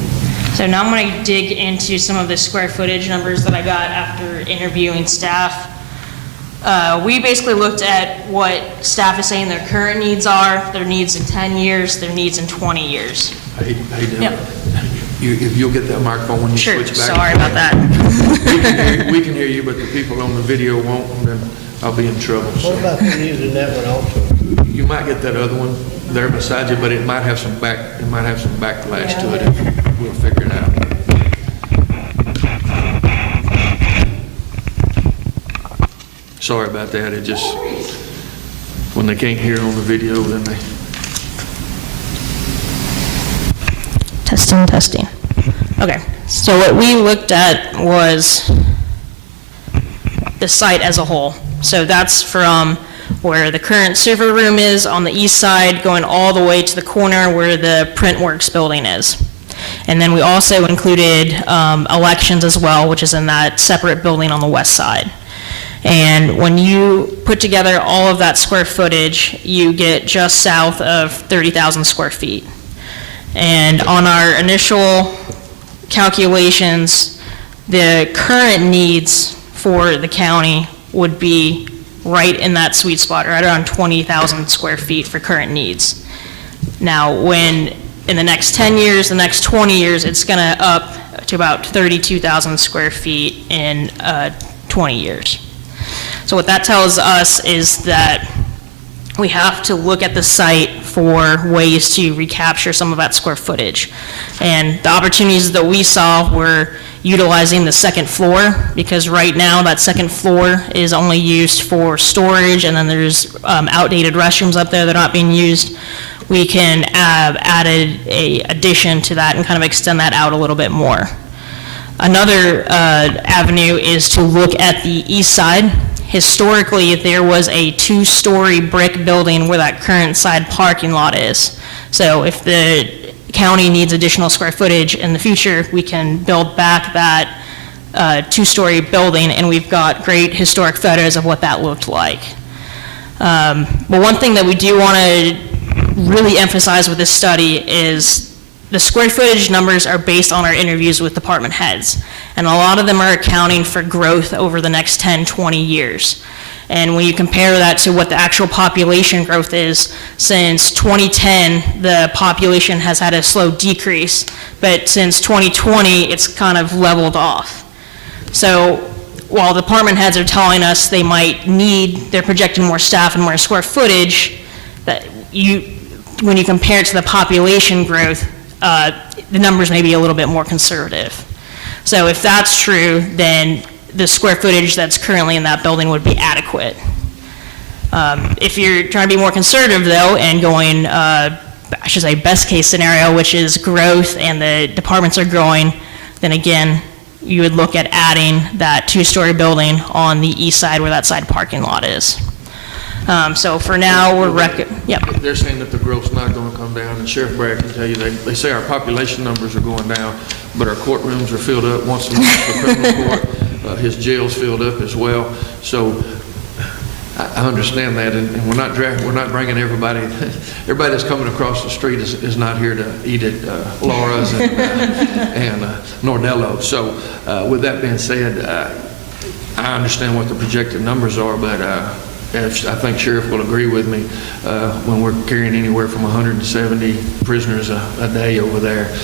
So now I'm going to dig into some of the square footage numbers that I got after interviewing staff. We basically looked at what staff is saying their current needs are, their needs in 10 years, their needs in 20 years. Hey, Dylan, Yep. If you'll get that microphone when you Sure, switch back. sorry about that. We can hear you, but the people on the video won't, and then I'll be in trouble. So What about them using that one also? you might get that other one there beside you, but it might have some backlash to it. We'll figure it out. Sorry about that. It just, when they can't hear on the video, then they. Testing. Okay, so what we looked at was the site as a whole. So that's from where the current server room is on the east side, going all the way to the corner where the Printworks building is. And then we also included elections as well, which is in that separate building on the west side. And when you put together all of that square footage, you get just south of 30,000 square feet. And on our initial calculations, the current needs for the county would be right in that sweet spot, right around 20,000 square feet for current needs. Now, when in the next 10 years, the next 20 years, it's going to up to about 32,000 square feet in 20 years. So what that tells us is that we have to look at the site for ways to recapture some of that square footage. And the opportunities that we saw were utilizing the second floor, because right now that second floor is only used for storage, and then there's outdated restrooms up there that are not being used. We can add a addition to that and kind of extend that out a little bit more. Another avenue is to look at the east side. Historically, there was a 2-story brick building where that current side parking lot is. So if the county needs additional square footage in the future, we can build back that 2-story building, and we've got great historic photos of what that looked like. But one thing that we do want to really emphasize with this study is the square footage numbers are based on our interviews with department heads, and a lot of them are accounting for growth over the next 10, 20 years. And when you compare that to what the actual population growth is, since 2010, the population has had a slow decrease, but since 2020, it's kind of leveled off. So while department heads are telling us they might need, they're projecting more staff and more square footage, that when you compare it to the population growth, the numbers may be a little bit more conservative. So if that's true, then the square footage that's currently in that building would be adequate. If you're trying to be more conservative, though, and going, I should say, best case scenario, which is growth and the departments are growing, then again, you would look at adding that 2-story building on the east side where that side parking lot is. So for now, yep. They're saying that the growth's not going to come down, and Sheriff Bragg can tell you, they say our population numbers are going down, but our courtrooms are filled up once a month for criminal court. His jail's filled up as well. So I understand that, and we're not bringing everybody that's coming across the street is not here to eat at Laura's and Nordello. So with that being said, I understand what the projected numbers are, but I think Sheriff will agree with me when we're carrying anywhere from 170 prisoners a day over there.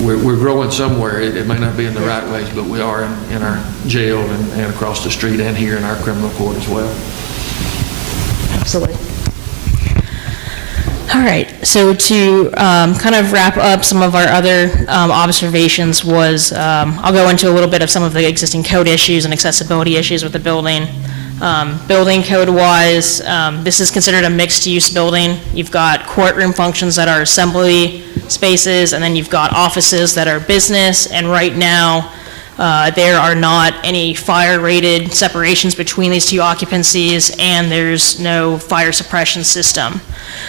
We're growing somewhere. It may not be in the right ways, but we are in our jail and across the street and here in our criminal court as well. Absolutely. All right, so to kind of wrap up some of our other observations was, I'll go into a little bit of some of the existing code issues and accessibility issues with the building. Building code-wise, this is considered a mixed-use building. You've got courtroom functions that are assembly spaces, and then you've got offices that are business, and right now, there are not any fire-rated separations between these two occupancies, and there's no fire suppression system.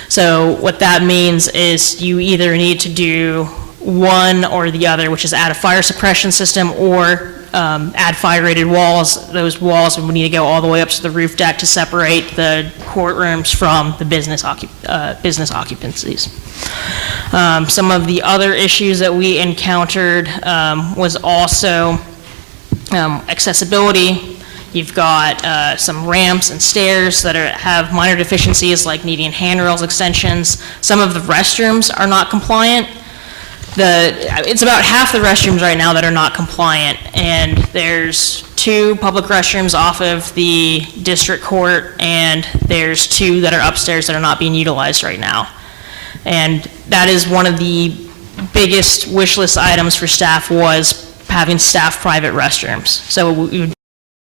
So what that means is you either need to do one or the other, which is add a fire suppression system or add fire-rated walls. Those walls would need to go all the way up to the roof deck to separate the courtrooms from the business occupancies. Some of the other issues that we encountered was also accessibility. You've got some ramps and stairs that have minor deficiencies, like needing handrails extensions. Some of the restrooms are not compliant. It's about half the restrooms right now that are not compliant, and there's 2 public restrooms off of the district court, and there's 2 that are upstairs that are not being utilized right now. And that is one of the biggest wish list items for staff, was having staff private restrooms. So we would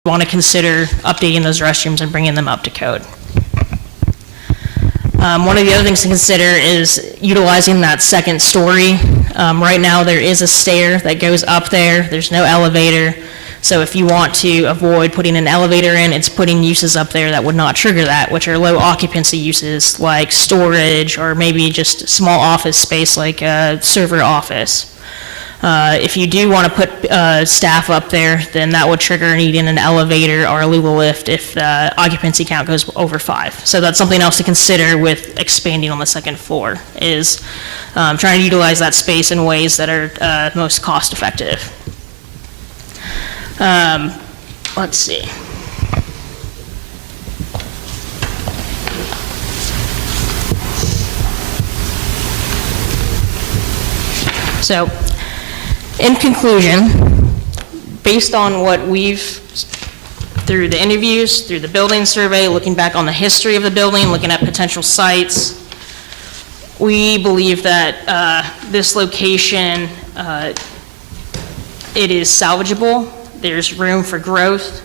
want to consider updating those restrooms and bringing them up to code. One of the other things to consider is utilizing that second story. Right now, there is a stair that goes up there. There's no elevator. So if you want to avoid putting an elevator in, it's putting uses up there that would not trigger that, which are low occupancy uses like storage or maybe just small office space like a server office. If you do want to put staff up there, then that would trigger needing an elevator or a Lula lift if the occupancy count goes over 5. So that's something else to consider with expanding on the second floor, is trying to utilize that space in ways that are most cost effective. let's see. So, in conclusion, based on what we've, through the interviews, through the building survey, looking back on the history of the building, looking at potential sites, we believe that this location, it is salvageable. There's room for growth,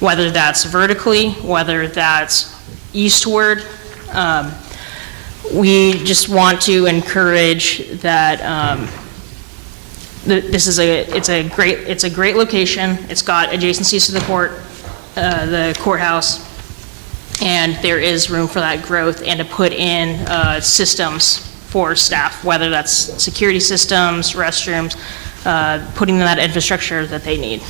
whether that's vertically, whether that's eastward. We just want to encourage that it's a great location. It's got adjacencies to the courthouse, and there is room for that growth and to put in systems for staff, whether that's security systems, restrooms, putting in that infrastructure that they need.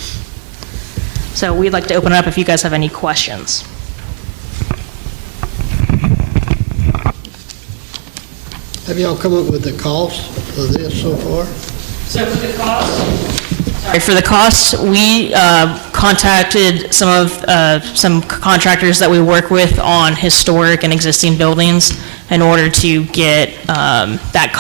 So we'd like to open it up if you guys have any questions. Have y'all come up with the cost of this so far? So for the cost, for the costs, we contacted some contractors that we work with on historic and existing buildings in order to get that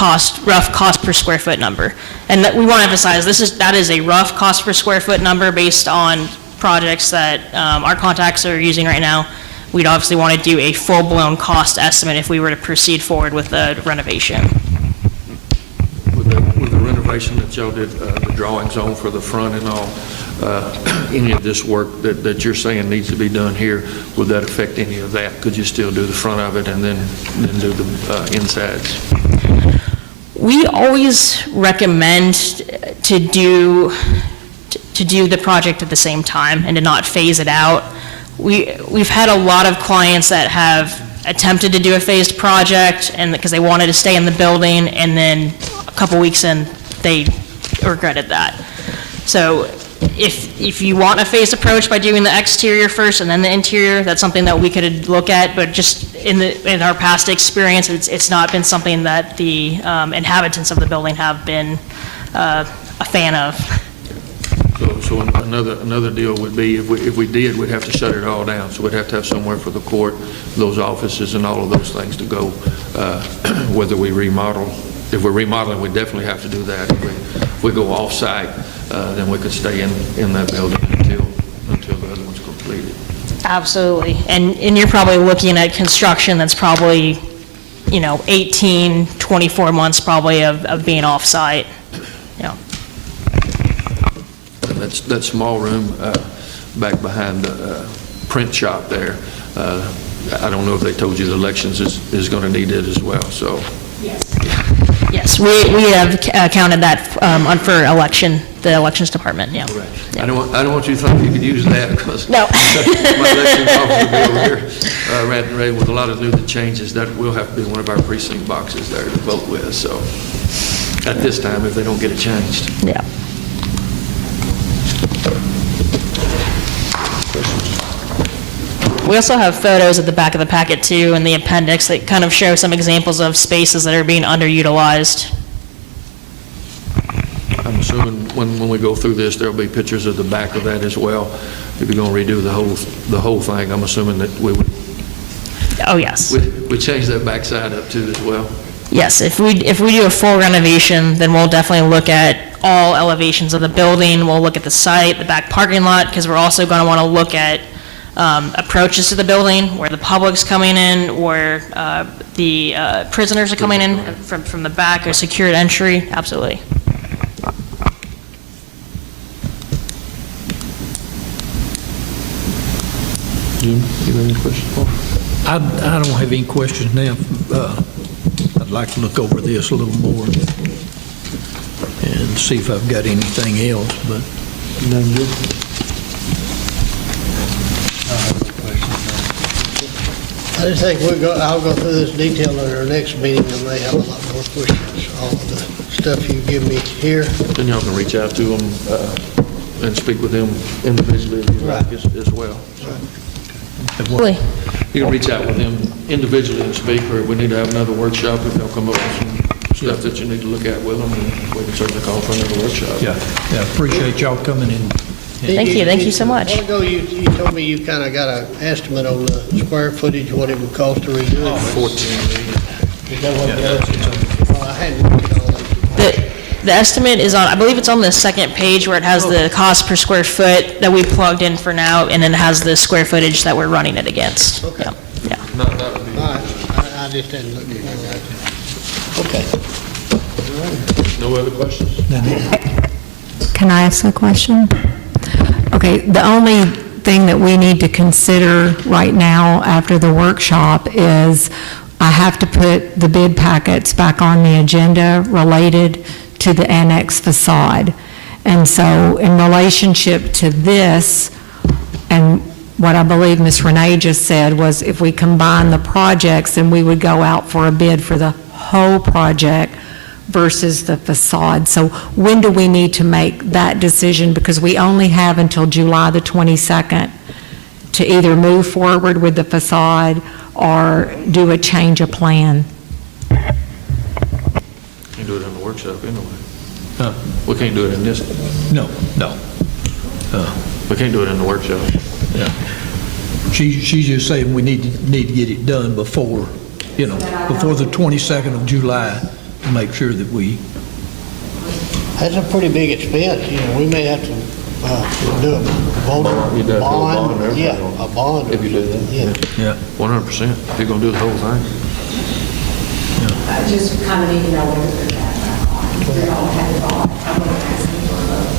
rough cost per square foot number. And that we want to emphasize, that is a rough cost per square foot number based on projects that our contacts are using right now. We'd obviously want to do a full-blown cost estimate if we were to proceed forward with the renovation. With the renovation that y'all did, the drawings on for the front and all, any of this work that you're saying needs to be done here, would that affect any of that? Could you still do the front of it and then do the insides? We always recommend to do the project at the same time and to not phase it out. We've had a lot of clients that have attempted to do a phased project and because they wanted to stay in the building, and then a couple weeks in, they regretted that. So if you want a phased approach by doing the exterior first and then the interior, that's something that we could look at, but just in our past experience, it's not been something that the inhabitants of the building have been a fan of. So another deal would be, if we did, we'd have to shut it all down. So we'd have to have somewhere for the court, those offices and all of those things to go, whether we remodel. If we're remodeling, we definitely have to do that. If we go off-site, then we could stay in that building until the other one's completed. Absolutely. And you're probably looking at construction that's probably, 18, 24 months probably of being off-site. That small room back behind the print shop there, I don't know if they told you the elections is going to need it as well, so. Yes, we have counted that for the elections department, yeah. Right. I don't want you to think you could use that because no. My election office will be over here ranting ready with a lot of new changes. That will have to be one of our precinct boxes there to vote with, so at this time if they don't get it changed. Yeah. We also have photos at the back of the packet too in the appendix that kind of show some examples of spaces that are being underutilized. I'm assuming when we go through this, there'll be pictures of the back of that as well. If you're going to redo the whole thing, I'm assuming that we would. Oh yes. We change that back side up too as well. Yes, if we do a full renovation, then we'll definitely look at all elevations of the building. We'll look at the site, the back parking lot, because we're also going to want to look at approaches to the building, where the public's coming in, where the prisoners are coming in from the back, or secured entry. Absolutely. Jim, you have any questions, Paul? I don't have any questions now. I'd like to look over this a little more and see if I've got anything else, but. None good? I just think I'll go through this detail in our next meeting and may have a lot more questions. All of the stuff you give me here. Then y'all can reach out to them and speak with them individually if you like as well. Really? You can reach out with them individually and speak, or if we need to have another workshop, if they'll come up with some stuff that you need to look at with them, and we can certainly call for another workshop. Yeah, appreciate y'all coming and Thank you so much. A while ago, you told me you kind of got an estimate on the square footage, what it would cost to redo it. 14. Is that what it is? Well, I hadn't looked at all that. The estimate is on, I believe it's on the second page where it has the cost per square foot that we plugged in for now, and then it has the square footage that we're running it against. Okay. Yeah. No, that would be, All right, I just hadn't looked at that. Okay. no other questions? Can I ask a question? Okay, the only thing that we need to consider right now after the workshop is I have to put the bid packets back on the agenda related to the annex facade. And so in relationship to this, and what I believe Ms. Renee just said was if we combine the projects, then we would go out for a bid for the whole project versus the facade. So when do we need to make that decision? Because we only have until July the 22nd to either move forward with the facade or do a change of plan. Can't do it in the workshop anyway. We can't do it in this. No. We can't do it in the workshop. Yeah. She's just saying we need to get it done before, before the 22nd of July to make sure that we. That's a pretty big expense, we may have to do a voter bond. Yeah, a bond. If you do that. Yeah. 100%, if you're gonna do the whole thing. I just kind of need to know where they're at. They all have it all. I'm going to ask them for a vote.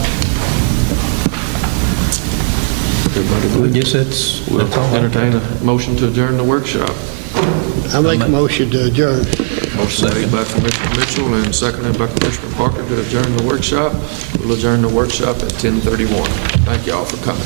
Everybody good? I guess that's all. We'll entertain a motion to adjourn the workshop. I make a motion to adjourn. Motion made by Commissioner Mitchell and seconded by Commissioner Parker to adjourn the workshop. We'll adjourn the workshop at 10:31. Thank you all for coming.